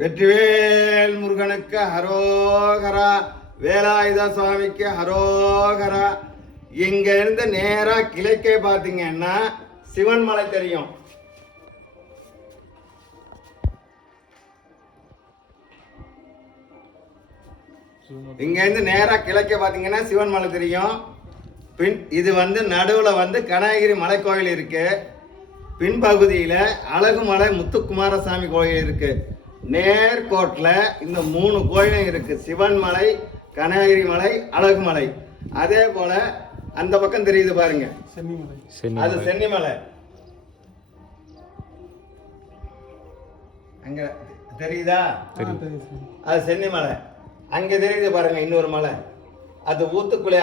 வெற்றிவேல் முருகனுக்கு ஹரோகரா, வேலாயுத சுவாமிக்கு ஹரோகரா. இங்க இருந்து நேரா கிழக்கே பாத்தீங்கன்னா சிவன் மலை தெரியும். இங்க இருந்து நேரா கிழக்கே பாத்தீங்கன்னா சிவன் மலை தெரியும். பின் இது நடுவுல கனககிரி மலை கோயில் இருக்கு. பின்பகுதியில அழகுமலை முத்துக்குமாரசாமி கோயில் இருக்கு. நேர்கோட்டில் இந்த 3 கோயிலும் இருக்கு. சிவன் மலை, கனககிரி மலை, அழகுமலை. அதே போல அந்த பக்கம் தெரியுது பாருங்க, அது சென்னிமலை. அங்க தெரியுதா? அது சென்னிமலை. அங்க தெரியுது பாருங்க இன்னொரு மலை, அது ஊத்துக்குளி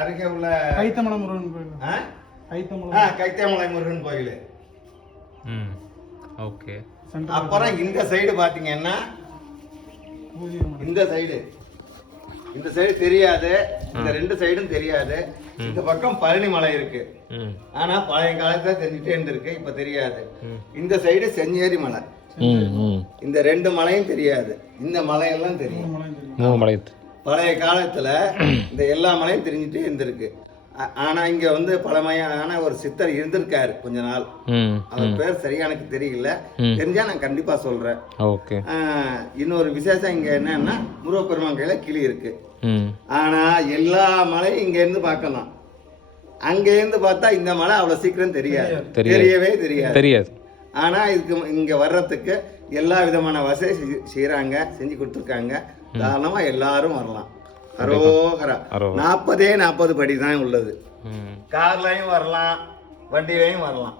அருகே உள்ள கைத்தமலை முருகன் கோயில். கைத்தமலை முருகன் கோயில். ஓகே. அப்புறம் இந்த சைடு பாத்தீங்கன்னா இந்த சைடு தெரியாது. இந்த 2 சைடும் தெரியாது. இந்த பக்கம் பழனி மலை இருக்கு. ஆனா பழைய காலத்துல தெரிஞ்சுட்டே இருந்திருக்கு, இப்ப தெரியாது. இந்த சைடு செஞ்சேரி மலை. இந்த 2 மலையும் தெரியாது. இந்த மலையெல்லாம் தெரியும். பழைய காலத்துல இந்த எல்லா மலையும் தெரிஞ்சுட்டே இருந்திருக்கு. ஆனா இங்க பழமையான ஒரு சித்தர் இருந்திருக்காரு கொஞ்ச நாள். அவர் பேர் சரியா எனக்கு தெரியல, தெரிஞ்சா நான் கண்டிப்பா சொல்றேன். இன்னொரு விசேஷம் இங்க என்னன்னா, முருகப்பெருமான் கையில கிளி இருக்கு. ஆனா எல்லா மலையும் இங்க இருந்து பார்க்கலாம். அங்க இருந்து பார்த்தா இந்த மலை அவ்வளவு சீக்கிரம் தெரியவே தெரியாது. ஆனா இதுக்கு இங்க வர்றதுக்கு எல்லா விதமான வசதி செய்யறாங்க, செஞ்சு கொடுத்துருக்காங்க. தாராளமா எல்லாரும் வரலாம். அரோகரா. 40 படி தான் உள்ளது. கார்லயும் வரலாம், வண்டியிலையும் வரலாம்.